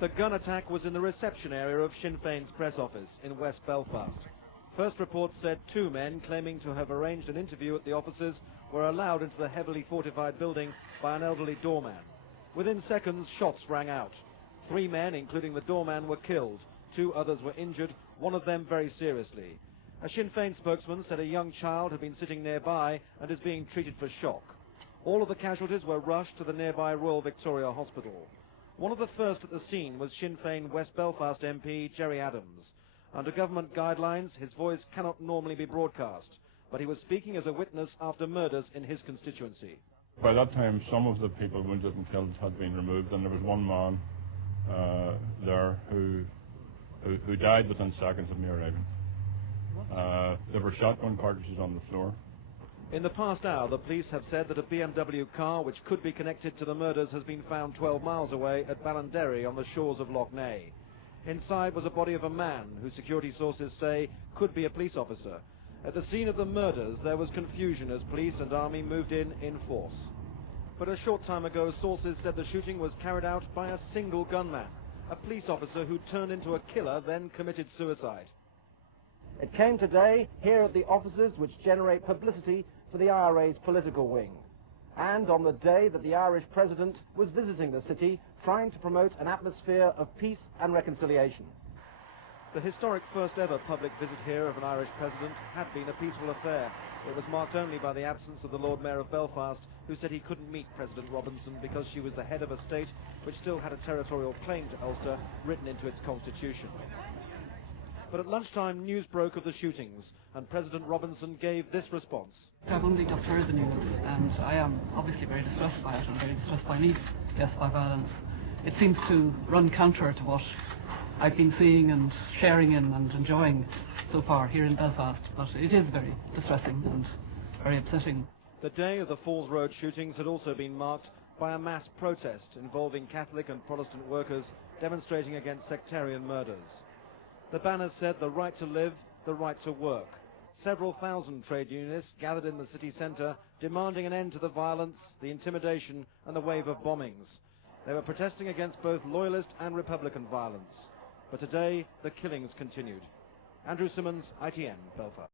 The gun attack was in the reception area of Sinn Féin's press office in West Belfast. First reports said 2 men claiming to have arranged an interview at the offices were allowed into the heavily fortified building by an elderly doorman. Within seconds, shots rang out. 3 men, including the doorman, were killed. 2 others were injured, one of them very seriously. A Sinn Féin spokesman said a young child had been sitting nearby and is being treated for shock. All of the casualties were rushed to the nearby Royal Victoria Hospital. One of the first at the scene was Sinn Féin West Belfast MP Gerry Adams. Under government guidelines, his voice cannot normally be broadcast, but he was speaking as a witness after murders in his constituency. By that time, some of the people wounded and killed had been removed, and there was one man there who died within seconds of me arriving. There were shotgun cartridges on the floor. In the past hour, the police have said that a BMW car which could be connected to the murders has been found 12 miles away at Ballinderry on the shores of Loch Ness. Inside was a body of a man who security sources say could be a police officer. At the scene of the murders, there was confusion as police and army moved in force. But a short time ago, sources said the shooting was carried out by a single gunman, a police officer who turned into a killer, then committed suicide. It came today here at the offices which generate publicity for the i.r.a's political wing, and on the day that the Irish president was visiting the city, trying to promote an atmosphere of peace and reconciliation. The historic first ever public visit here of an Irish president had been a peaceful affair. It was marked only by the absence of the Lord Mayor of Belfast, who said he couldn't meet President Robinson because she was the head of a state which still had a territorial claim to Ulster written into its constitution. But at lunchtime, news broke of the shootings, and President Robinson gave this response. I've only just heard the news, and I am obviously very distressed by it, and very distressed by any death by violence. It seems to run counter to what I've been seeing and sharing in and enjoying so far here in Belfast, but it is very distressing and very upsetting. The day of the Falls Road shootings had also been marked by a mass protest involving Catholic and Protestant workers demonstrating against sectarian murders. The banners said the right to live, the right to work. Several thousand trade unionists gathered in the city centre demanding an end to the violence, the intimidation and the wave of bombings. They were protesting against both loyalist and Republican violence. But today, the killings continued. Andrew Simmons, ITN, Belfast.